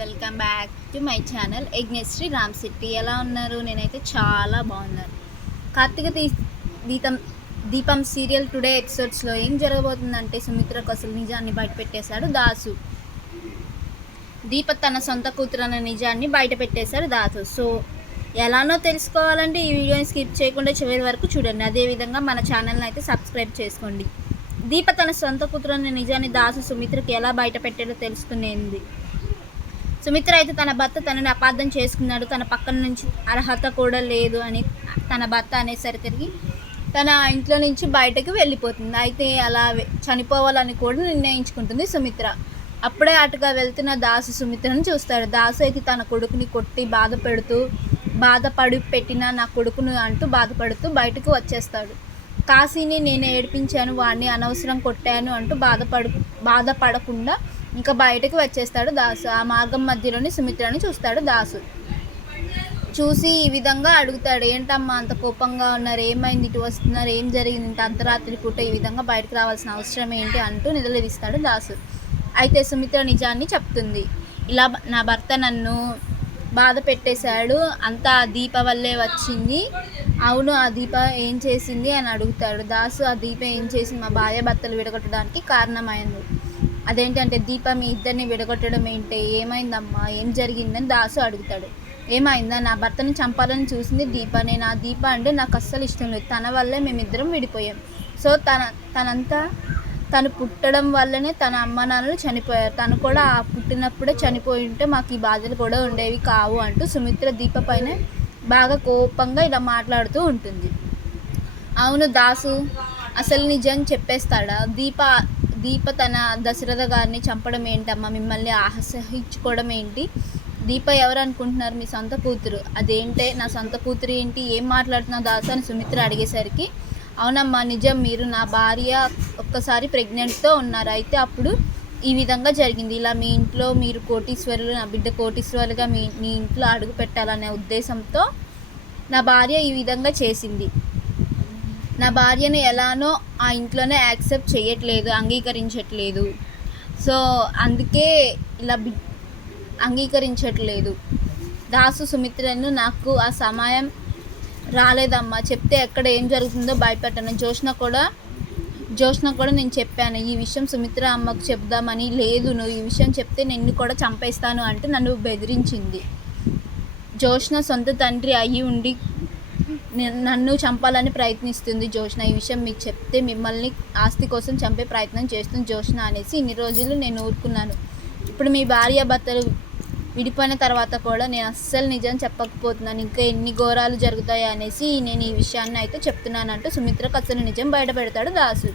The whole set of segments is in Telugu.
Welcome back to my channel Yajnashri Ram Shetty. ఎలా ఉన్నారు? నేనైతే చాలా బాగున్నాను. కార్తీక దీపం సీరియల్ టుడే ఎపిసోడ్స్లో ఏం జరగబోతుందంటే, సుమిత్రకు అసలు నిజాన్ని బయట పెట్టేశాడు దాసు. దీప తన సొంత కూతురు అన్న నిజాన్ని బయట పెట్టేశాడు దాసు. సో ఎలానో తెలుసుకోవాలంటే ఈ వీడియోని స్కిప్ చేయకుండా చివరి వరకు చూడండి. అదేవిధంగా మన ఛానల్ని అయితే సబ్స్క్రైబ్ చేసుకోండి. దీప తన సొంత కూతురు అనే నిజాన్ని దాసు సుమిత్రకి ఎలా బయట పెట్టాడో తెలుసుకునేది. సుమిత్ర అయితే తన భర్త తనని అపార్థం చేసుకున్నాడు, తన పక్కన నుంచి అర్హత కూడా లేదు అని తన భర్త అనేసరికి తన ఇంట్లో నుంచి బయటకు వెళ్ళిపోతుంది. అయితే అలా చనిపోవాలని కూడా నిర్ణయించుకుంటుంది సుమిత్ర. అప్పుడే అటుగా వెళ్తున్న దాసు సుమిత్రను చూస్తాడు. దాసు అయితే తన కొడుకుని కొట్టి బాధపడి పెట్టిన నా కొడుకును అంటూ బాధపడుతూ బయటకు వచ్చేస్తాడు. కాశీని నేను ఏడిపించాను, వాడిని అనవసరం కొట్టాను అంటూ బాధపడకుండా ఇంకా బయటకు వచ్చేస్తాడు దాసు. ఆ మార్గం మధ్యలోని సుమిత్రని చూస్తాడు దాసు. చూసి ఈ విధంగా అడుగుతాడు, ఏంటమ్మా అంత కోపంగా ఉన్నారు, ఏమైంది, ఇటు వస్తున్నారు, ఏం జరిగింది, ఇంత అర్ధరాత్రి పూట ఈ విధంగా బయటకు రావాల్సిన అవసరం ఏంటి అంటూ నిలదీస్తాడు దాసు. అయితే సుమిత్ర నిజాన్ని చెప్తుంది. ఇలా నా భర్త నన్ను బాధ పెట్టేశాడు, అంతా ఆ దీప వల్లే వచ్చింది. అవును, ఆ దీప ఏం చేసింది అని అడుగుతాడు దాసు. ఆ దీప ఏం చేసింది, మా భార్య భర్తలు విడగొట్టడానికి కారణమైంది. అదేంటంటే దీప మీ ఇద్దరిని విడగొట్టడం ఏంటి, ఏమైందమ్మా, ఏం జరిగిందని దాసు అడుగుతాడు. ఏమైందా, నా భర్తని చంపాలని చూసింది దీప. నేను ఆ దీప అంటే నాకు అస్సలు ఇష్టం లేదు, తన వల్లే మేమిద్దరం విడిపోయాం. సో తను పుట్టడం వల్లనే తన అమ్మ నాన్నలు చనిపోయారు, తను కూడా ఆ పుట్టినప్పుడే చనిపోయి ఉంటే మాకు ఈ బాధలు కూడా ఉండేవి కావు అంటూ సుమిత్ర దీప పైన బాగా కోపంగా ఇలా మాట్లాడుతూ ఉంటుంది. అవును, దాసు అసలు నిజం చెప్పేస్తాడా? దీప తన దశరథ గారిని చంపడం ఏంటమ్మా, మిమ్మల్ని ఆహ్వానించుకోవడం ఏంటి? దీప ఎవరు అనుకుంటున్నారు, మీ సొంత కూతురు. అదేంటే నా సొంత కూతురు ఏంటి, ఏం మాట్లాడుతున్నావు దాసు అని సుమిత్ర అడిగేసరికి, అవునమ్మా నిజం, మీరు నా భార్య ఒక్కసారి ప్రెగ్నెంట్తో ఉన్నారు, అయితే అప్పుడు ఈ విధంగా జరిగింది. ఇలా మీ ఇంట్లో మీరు కోటీశ్వరులు, నా బిడ్డ కోటీశ్వరులుగా మీ ఇంట్లో అడుగు పెట్టాలనే ఉద్దేశంతో నా భార్య ఈ విధంగా చేసింది. నా భార్యను ఎలానో ఆ ఇంట్లోనే యాక్సెప్ట్ చేయట్లేదు, అంగీకరించట్లేదు. సో అందుకే ఇలా అంగీకరించట్లేదు దాసు సుమిత్రను. నాకు ఆ సమయం రాలేదమ్మా, చెప్తే ఎక్కడ ఏం జరుగుతుందో భయపెట్టాను. జోష్న కూడా నేను చెప్పాను ఈ విషయం సుమిత్ర అమ్మకు చెప్దామని. లేదు, నువ్వు ఈ విషయం చెప్తే నిన్ను కూడా చంపేస్తాను అంటూ నన్ను బెదిరించింది. జోష్న సొంత తండ్రి అయ్యి ఉండి నన్ను చంపాలని ప్రయత్నిస్తుంది జోష్న. ఈ విషయం మీకు చెప్తే మిమ్మల్ని ఆస్తి కోసం చంపే ప్రయత్నం చేస్తుంది జోష్న అనేసి ఇన్ని రోజులు నేను ఊరుకున్నాను. ఇప్పుడు మీ భార్య భర్తలు విడిపోయిన తర్వాత కూడా నేను అస్సలు నిజం చెప్పకపోతున్నాను, ఇంకా ఎన్ని ఘోరాలు జరుగుతాయి అనేసి నేను ఈ విషయాన్ని అయితే చెప్తున్నానంటూ సుమిత్రకు అసలు నిజం బయట పెడతాడు దాసు.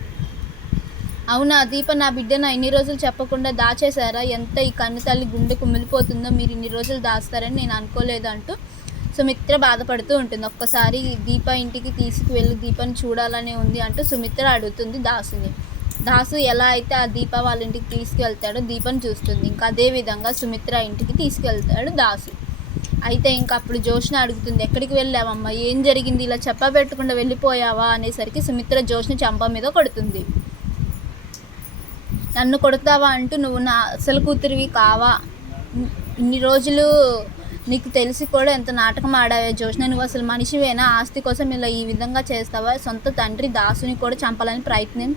అవునా దీప, నా బిడ్డను ఇన్ని రోజులు చెప్పకుండా దాచేశారా? ఎంత ఈ కన్ను తల్లి గుండె కుమిలిపోతుందో, మీరు ఇన్ని రోజులు దాస్తారని నేను అనుకోలేదు అంటూ సుమిత్ర బాధపడుతూ ఉంటుంది. ఒక్కసారి దీప ఇంటికి తీసుకువెళ్ళి దీపని చూడాలనే ఉంది అంటూ సుమిత్ర అడుగుతుంది దాసుని. దాసు ఎలా అయితే ఆ దీప వాళ్ళ ఇంటికి తీసుకెళ్తాడో దీపని చూస్తుంది. ఇంకా అదేవిధంగా సుమిత్ర ఇంటికి తీసుకెళ్తాడు దాసు. అయితే ఇంకా అప్పుడు జోష్న అడుగుతుంది, ఎక్కడికి వెళ్ళావమ్మా, ఏం జరిగింది, ఇలా చెప్పబెట్టకుండా వెళ్ళిపోయావా అనేసరికి సుమిత్ర జోష్న చంప మీద కొడుతుంది. నన్ను కొడతావా అంటూ నువ్వు నా అసలు కూతురివి కావా, ఇన్ని రోజులు నీకు తెలిసి కూడా ఎంత నాటకం ఆడావే జోష్న, నువ్వు అసలు మనిషివేనా, ఆస్తి కోసం ఇలా ఈ విధంగా చేస్తావా, సొంత తండ్రి దాసుని కూడా చంపాలని ప్రయత్నం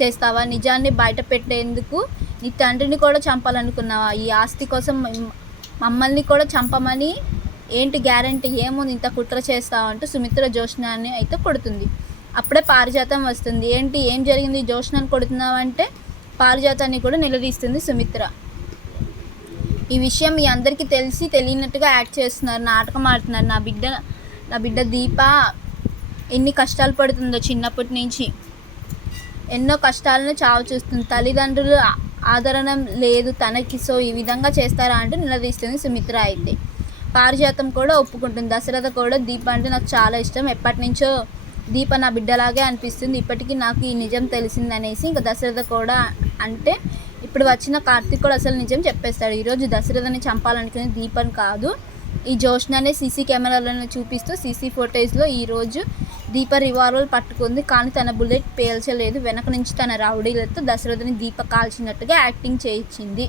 చేస్తావా, నిజాన్ని బయట పెట్టేందుకు నీ తండ్రిని కూడా చంపాలనుకున్నావా, ఈ ఆస్తి కోసం మమ్మల్ని కూడా చంపమని ఏంటి గ్యారంటీ, ఏముంది ఇంత కుట్ర చేస్తావా అంటూ సుమిత్ర జోష్నాన్ని అయితే కొడుతుంది. అప్పుడే పారిజాతం వస్తుంది. ఏంటి, ఏం జరిగింది, జోష్నాన్ని కొడుతున్నావంటే పారిజాతాన్ని కూడా నిలదీస్తుంది సుమిత్ర. ఈ విషయం మీ అందరికీ తెలియనట్టుగా యాక్ట్ చేస్తున్నారు, నాటకం ఆడుతున్నారు. నా బిడ్డ దీప ఎన్ని కష్టాలు పడుతుందో, చిన్నప్పటి నుంచి ఎన్నో కష్టాలను చావు చూస్తుంది, తల్లిదండ్రులు ఆదరణ లేదు తనకి, సో ఈ విధంగా చేస్తారా అంటూ నిలదీస్తుంది సుమిత్ర. అయితే పారిజాతం కూడా ఒప్పుకుంటుంది. దశరథ కూడా దీప అంటే నాకు చాలా ఇష్టం, ఎప్పటి నుంచో దీప నా బిడ్డలాగే అనిపిస్తుంది, ఇప్పటికీ నాకు ఈ నిజం తెలిసిందనేసి ఇంకా దశరథ కూడా అంటే ఇప్పుడు వచ్చిన కార్తీక్ కూడా అసలు నిజం చెప్పేస్తాడు. ఈరోజు దశరథని చంపాలనుకునే దీపని కాదు, ఈ జోష్ననే సీసీ కెమెరాలను చూపిస్తూ సీసీ ఫుటేజ్లో ఈరోజు దీప రివాల్వర్ పట్టుకుంది, కానీ తన బుల్లెట్ పేల్చలేదు, వెనక నుంచి తన రౌడీలతో దశరథని దీప కాల్చినట్టుగా యాక్టింగ్ చేయించింది.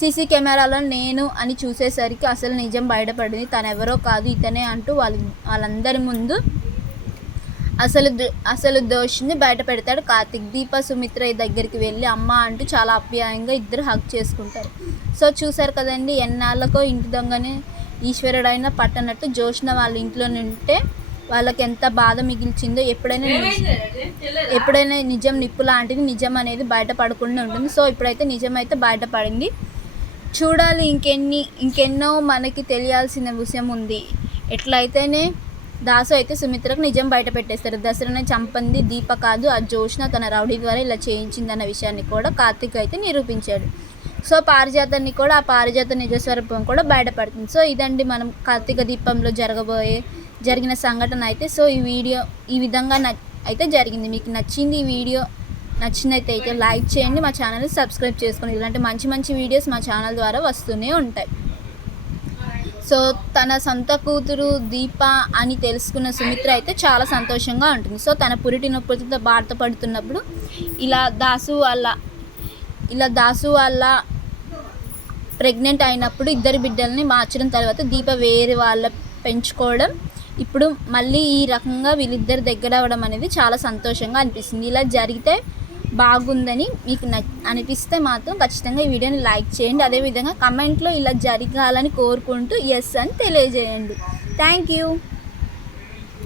సీసీ కెమెరాలో నేను అని చూసేసరికి అసలు నిజం బయటపడింది. తను ఎవరో కాదు ఇతనే అంటూ వాళ్ళందరి ముందు అసలు దోషిని బయట పెడతాడు కార్తిక్. దీప సుమిత్ర దగ్గరికి వెళ్ళి అమ్మ అంటూ చాలా ఆప్యాయంగా ఇద్దరు హగ్ చేసుకుంటారు. సో చూసారు కదండి, ఎన్నాళ్ళకో ఇంటి దొంగని ఈశ్వరుడైన పట్టనట్టు జోష్న వాళ్ళ ఇంట్లో ఉంటే వాళ్ళకి ఎంత బాధ మిగిల్చిందో. ఎప్పుడైనా నిజం నిప్పు లాంటిది, నిజం అనేది బయటపడకుండా ఉంటుంది. సో ఇప్పుడైతే నిజం అయితే బయటపడింది. చూడాలి ఇంకెన్నో మనకి తెలియాల్సిన విషయం ఉంది. ఎట్లయితేనే దాసు అయితే సుమిత్రకు నిజం బయట పెట్టేస్తారు. దసరాని చంపంది దీప కాదు, ఆ జోష్న తన రౌడీ ద్వారా ఇలా చేయించిందన్న విషయాన్ని కూడా కార్తిక్ అయితే నిరూపించాడు. సో పారిజాతాన్ని కూడా, ఆ పారిజాత నిజస్వరూపం కూడా బయటపడుతుంది. సో ఇదండి మనం కార్తీక దీపంలో జరిగిన సంఘటన అయితే. సో ఈ వీడియో ఈ విధంగా అయితే జరిగింది. మీకు నచ్చింది ఈ వీడియో నచ్చినట్టయితే లైక్ చేయండి, మా ఛానల్ని సబ్స్క్రైబ్ చేసుకోండి. ఇలాంటి మంచి మంచి వీడియోస్ మా ఛానల్ ద్వారా వస్తూనే ఉంటాయి. సో తన సొంత కూతురు దీప అని తెలుసుకున్న సుమిత్ర అయితే చాలా సంతోషంగా ఉంటుంది. సో తన పురిటి నొప్పులతో బాధపడుతున్నప్పుడు ఇలా దాసు వాళ్ళ ప్రెగ్నెంట్ అయినప్పుడు ఇద్దరు బిడ్డల్ని మార్చడం తర్వాత దీప వేరే వాళ్ళ పెంచుకోవడం, ఇప్పుడు మళ్ళీ ఈ రకంగా వీళ్ళిద్దరు దగ్గర అవ్వడం అనేది చాలా సంతోషంగా అనిపిస్తుంది. ఇలా జరిగితే బాగుందని మీకు అనిపిస్తే మాత్రం ఖచ్చితంగా ఈ వీడియోని లైక్ చేయండి. అదేవిధంగా కమెంట్లో ఇలా జరగాలని కోరుకుంటూ ఎస్ అని తెలియజేయండి. Thank you.